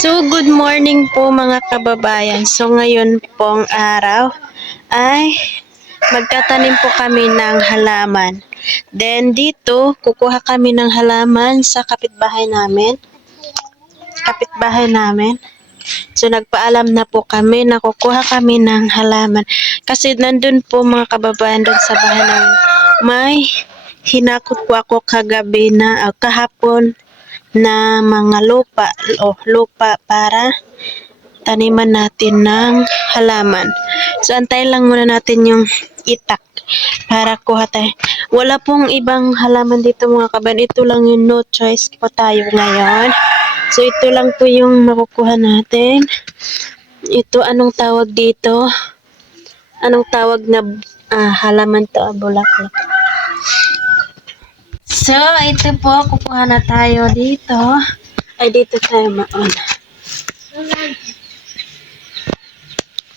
So, good morning po mga kababayan. So, ngayon pong araw ay magtatanim po kami ng halaman. Then, dito, kukuha kami ng halaman sa kapitbahay namin. So, nagpaalam na po kami na kukuha kami ng halaman. Kasi nandun po mga kababayan doon sa bahay namin. May hinakot po ako kagabi na kahapon na mga lupa para taniman natin ng halaman. So, antayin lang muna natin yung itak para kuha tayo. Wala pong ibang halaman dito mga kabayan. Ito lang yung no choice po tayo ngayon. So, ito lang po yung makukuha natin. Ito, anong tawag dito? Anong tawag na halaman to? Bulaklak. So, ito po, kukuha na tayo dito. Ay, dito tayo mauna.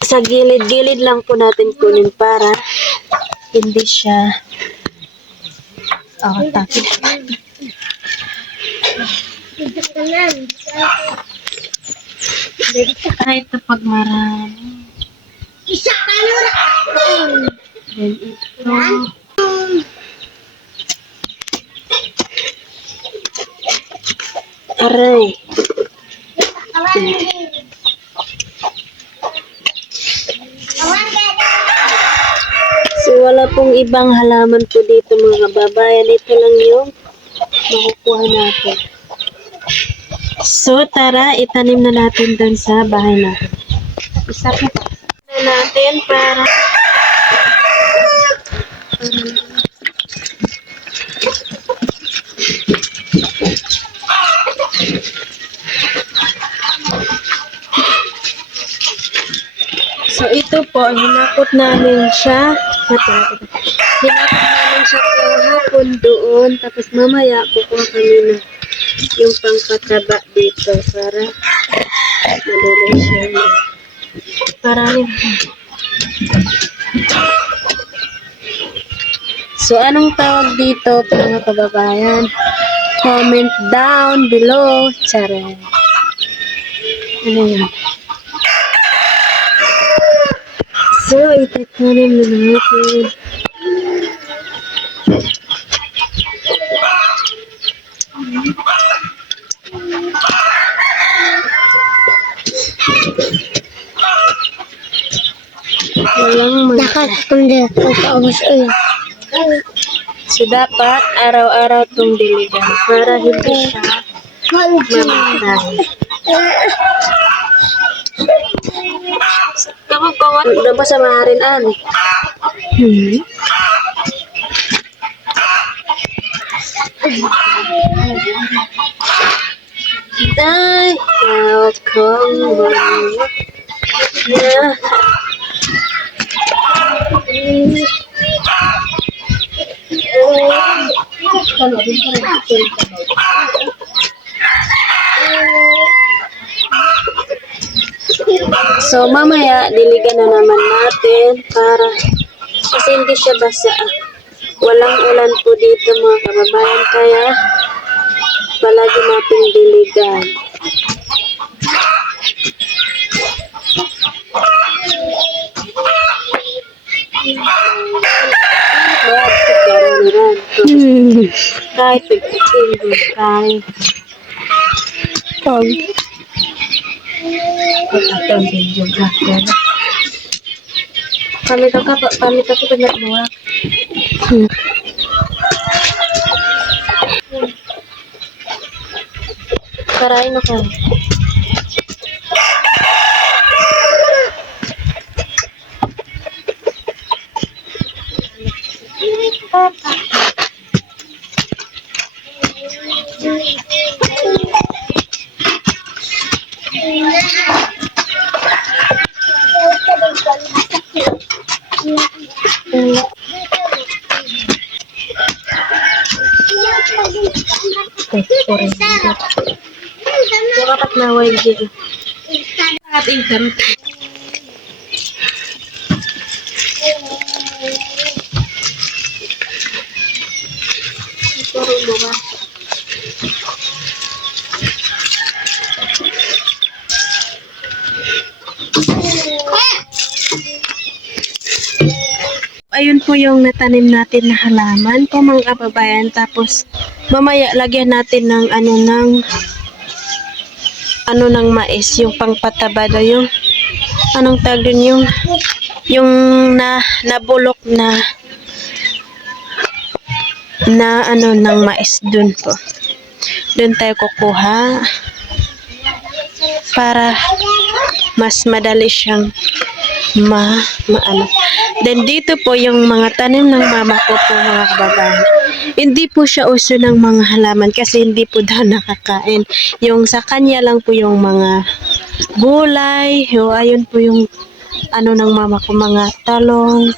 Sa gilid-gilid lang po natin kunin para hindi siya takip. Ito pag marami. Then ito. Aray. So, wala pong ibang halaman po dito mga kababayan. Ito lang yung makukuha natin. So, tara, itanim na natin doon sa bahay natin. Isapit na natin para so, ito po, hinakot namin siya. Hinakot namin siya kahapon doon. Tapos mamaya, kukuha kami na yung pangpataba dito para madali siya. Parang so, anong tawag dito mga kababayan? Comment down below. Charan. Ano yun? So, itatanim na natin. Walang Nakatunda pagkaubos ulit. So, dapat araw-araw itong diligan para hindi siya mamatay. Kapag na ba sa maharin ani? Ay, how come yeah. So, mamaya, diligan na naman natin para kasi hindi siya basa. Walang ulan po dito mga kababayan, kaya palagi nating diligan. Kahit pagkasin, kahit pagkakon din yung kakon. Kami kakapag nagbuwak. Karain ako. Dapat naway dito. At internet. Ito rin ba? po yung natanim natin na halaman po mga kababayan. Tapos mamaya lagyan natin ng ng mais, yung pangpataba daw, yung anong tawag dun, yung nabulok na ng mais dun po. Dun tayo kukuha para mas madali siyang maano. Then dito po yung mga tanim ng mama ko po mga kababayan. Hindi po siya uso ng mga halaman kasi hindi po daw nakakain. Yung sa kanya lang po yung mga gulay, ayun po yung ng mama ko, mga talong.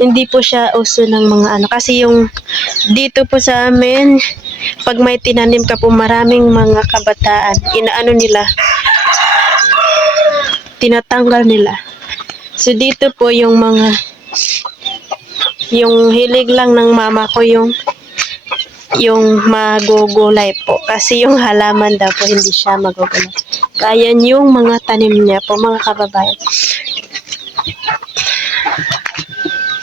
Hindi po siya uso ng mga kasi yung dito po sa amin, pag may tinanim ka po, maraming mga kabataan, nila, tinatanggal nila. So dito po yung hilig lang ng mama ko yung magugulay po. Kasi yung halaman daw po hindi siya magugulay. Kaya yung mga tanim niya po mga kababayan.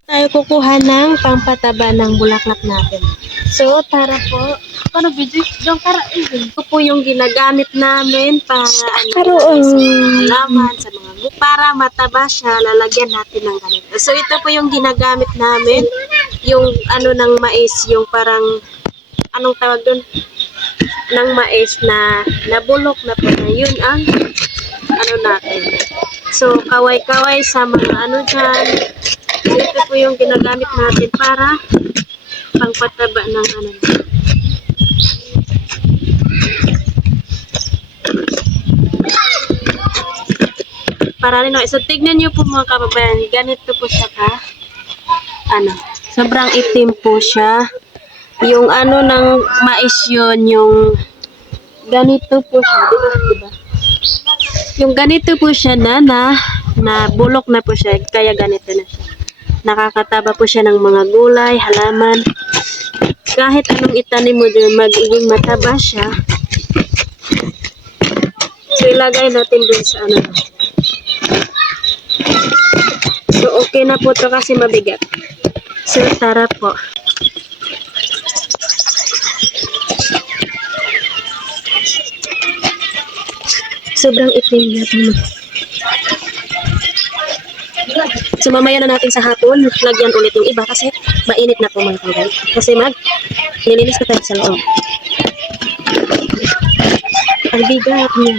Tayo kukuha ng pampataba ng bulaklak natin. So, tara po. Paano video? Ito po yung ginagamit namin para sa mga halaman, sa mga para mataba siya, lalagyan natin ng ganito. So, ito po yung ginagamit namin. Yung ng mais, yung parang anong tawag doon? Ng mais na nabulok na po na yun ang natin. So, kaway-kaway sa mga dyan. So, ito po yung ginagamit natin para pangpataba ng para rin. So, tignan nyo po mga kababayan, ganito po siya sobrang itim po siya. Yung ng mais yun, yung ganito po siya, diba? Yung ganito po siya na bulok na po siya, kaya ganito na siya. Nakakataba po siya ng mga gulay, halaman. Kahit anong itanim mo dun, magiging mataba siya. So, ilagay natin dun sa So, okay na po to kasi mabigat. So, tara po. Sobrang itim natin. So, mamaya na natin sa hapon, lagyan ulit yung iba kasi mainit na po mga kababayan. Kasi nilinis ko tayo sa loob. Ang bigat niya.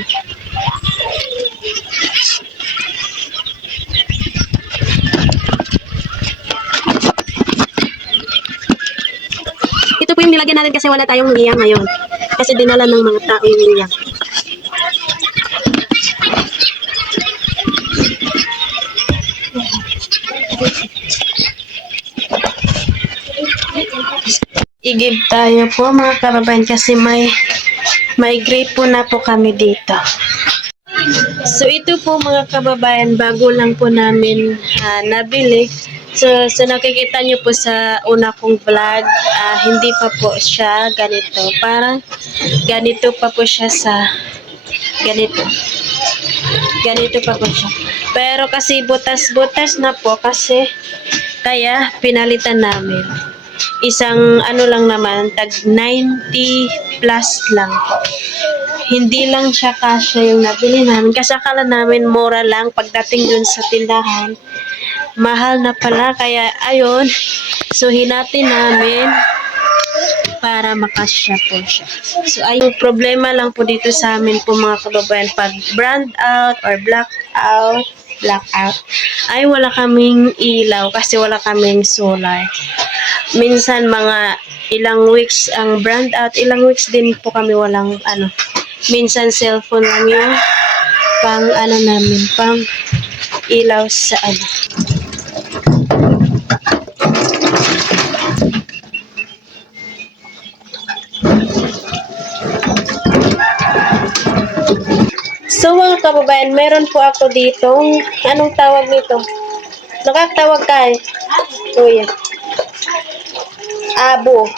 Ito po yung nilagyan natin kasi wala tayong liyang ngayon. Kasi dinala ng mga tao yung liyang. I-give tayo po mga kababayan kasi may grape po na po kami dito. So ito po mga kababayan, bago lang po namin nabili. So nakikita nyo po sa una kong vlog, hindi pa po siya ganito. Parang ganito pa po siya ganito. Ganito pa po siya. Pero kasi butas-butas na po kasi kaya pinalitan namin. Isang lang naman, tag 90 plus lang po. Hindi lang siya kasya yung nabili namin. Kasi akala namin mura lang pagdating dun sa tindahan. Mahal na pala. Kaya ayun, so hinati namin para makasya po siya. So ayun, problema lang po dito sa amin po mga kababayan. Pag brand out or blackout, ay wala kaming ilaw kasi wala kaming solar. Minsan mga ilang weeks ang brand out, ilang weeks din po kami walang minsan cellphone lang yung pang namin, pang ilaw sa So mga kababayan, meron po ako ditong, anong tawag nito? Nakatawag ka Kuya. Abo.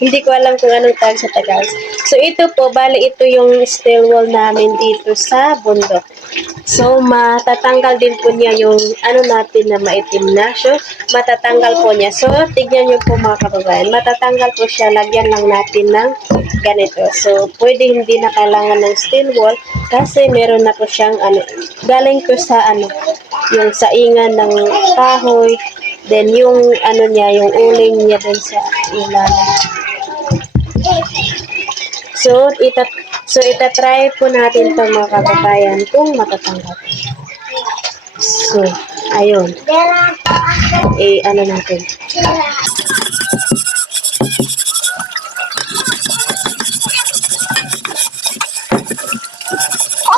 Hindi ko alam kung anong tawag sa Tagalog. So, ito po, bali ito yung steel wall namin dito sa bundok. So, matatanggal din po niya yung ano natin na maitim na. So, matatanggal po niya. So, tignan niyo po mga kababayan. Matatanggal po siya. Lagyan lang natin ng ganito. So, pwede hindi na kailangan ng steel wall kasi meron na po siyang ano, galing po sa ano, yung saingan ng kahoy. Then, yung ano niya, yung uling niya dun sa ilalim. So, itatry po natin to mga kababayan kung matatanggal. So, ayun. Ano natin.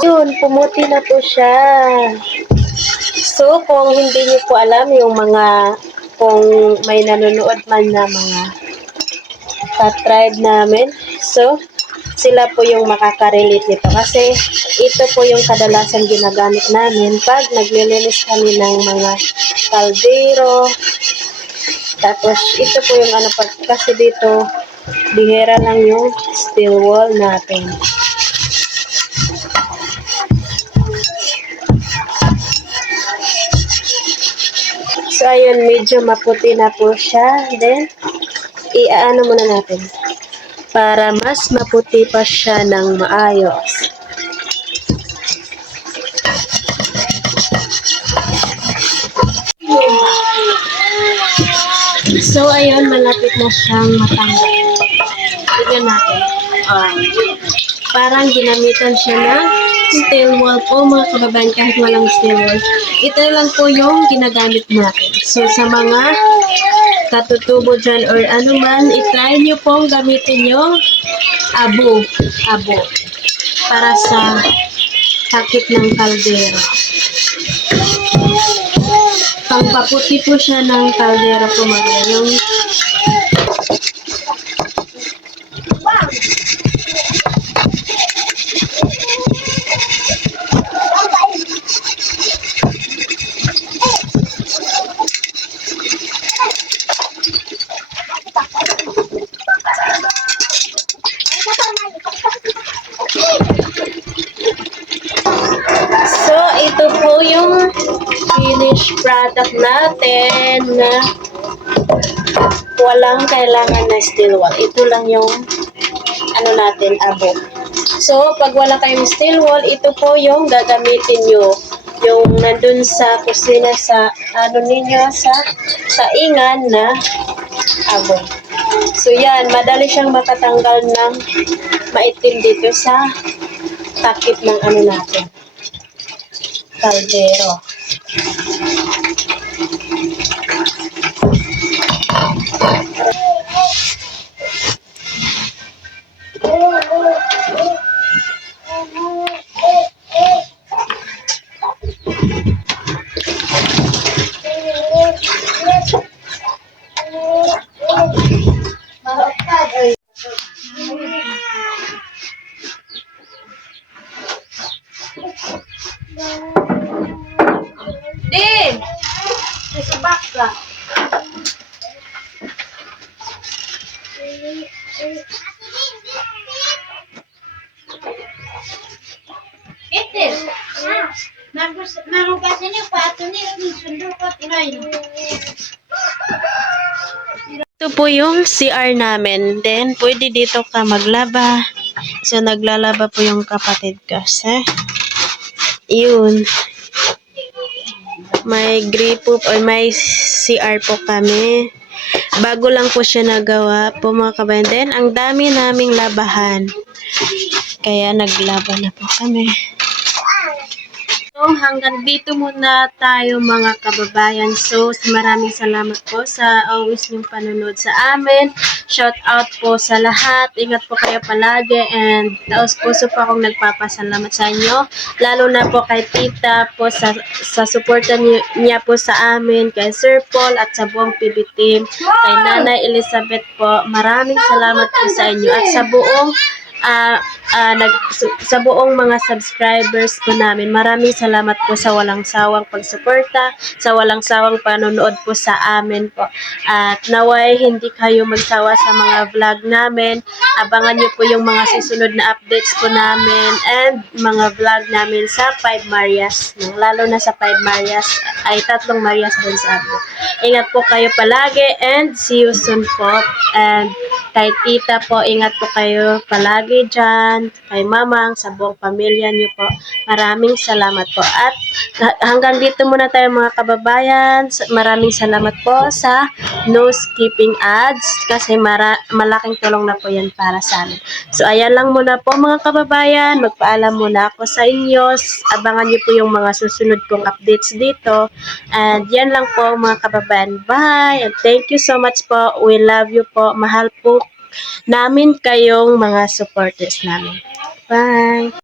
Yun, pumuti na po siya. So, kung hindi niyo po alam yung kung may nanonood man na mga ka-tribe namin, so, sila po yung makaka-relate nito kasi ito po yung kadalasan ginagamit namin pag naglilinis kami ng mga kaldero. Tapos ito po yung ano kasi dito bihira lang yung steel wall natin. So ayun, medyo maputi na po siya. Then iaano muna natin para mas maputi pa siya ng maayos. So, ayun, malapit na siyang matanggal. Tignan natin. Parang ginamitan siya ng steel wall po, mga kababayan, kahit walang steel wall. Ito lang po yung ginagamit natin. So, sa mga katutubo dyan or ano man, itry nyo pong gamitin yung abo. Para sa takip ng kaldero. Pangpaputi po siya ng kaldero po mga yung So, ito po yung finished product natin na walang kailangan na steel wall. Ito lang yung ano natin, abo. So, pag wala kayong steel wall, ito po yung gagamitin nyo. Yung nandun sa kusina sa ano ninyo, sa saingan na abo. So, yan. Madali siyang makatanggal ng maitim dito sa takip ng ano natin, kaldero. Din! Nasibak ka. Peter, narugasan niyo pa ito niyo, sundo ko tinay. Ito po yung CR namin. Then, pwede dito ka maglaba. So, naglalaba po yung kapatid ko. Yun. May gripo o may CR po kami. Bago lang po siya nagawa po mga kabayan. Then, ang dami naming labahan. Kaya naglaba na po kami. So, hanggang dito muna tayo mga kababayan. So, maraming salamat po sa always niyong panonood sa amin. Shout out po sa lahat. Ingat po kayo palagi. And taos puso po akong nagpapasalamat sa inyo. Lalo na po kay Tita po sa suporta niya po sa amin. Kay Sir Paul at sa buong PB team. Kay Nanay Elizabeth po. Maraming salamat po sa inyo. At sa buong sa buong mga subscribers po namin, maraming salamat po sa walang sawang pagsuporta, sa walang sawang panonood po sa amin po. At naway hindi kayo magsawa sa mga vlog namin. Abangan niyo po yung mga susunod na updates po namin and mga vlog namin sa 5 Marias. Lalo na sa 5 Marias, ay 3 Marias doon sa Abdo. Ingat po kayo palagi and see you soon po. And kay tita po, ingat po kayo palagi dyan. Kay mamang, sa buong pamilya niyo po. Maraming salamat po. At hanggang dito muna tayo mga kababayan. Maraming salamat po sa no skipping ads kasi malaking tulong na po yan para sa amin. So ayan lang muna po mga kababayan. Magpaalam muna ako sa inyo. Abangan niyo po yung mga susunod kong updates dito. And yan lang po mga kababayan. Bye! And thank you so much po. We love you po. Mahal po namin kayong mga supporters namin. Bye!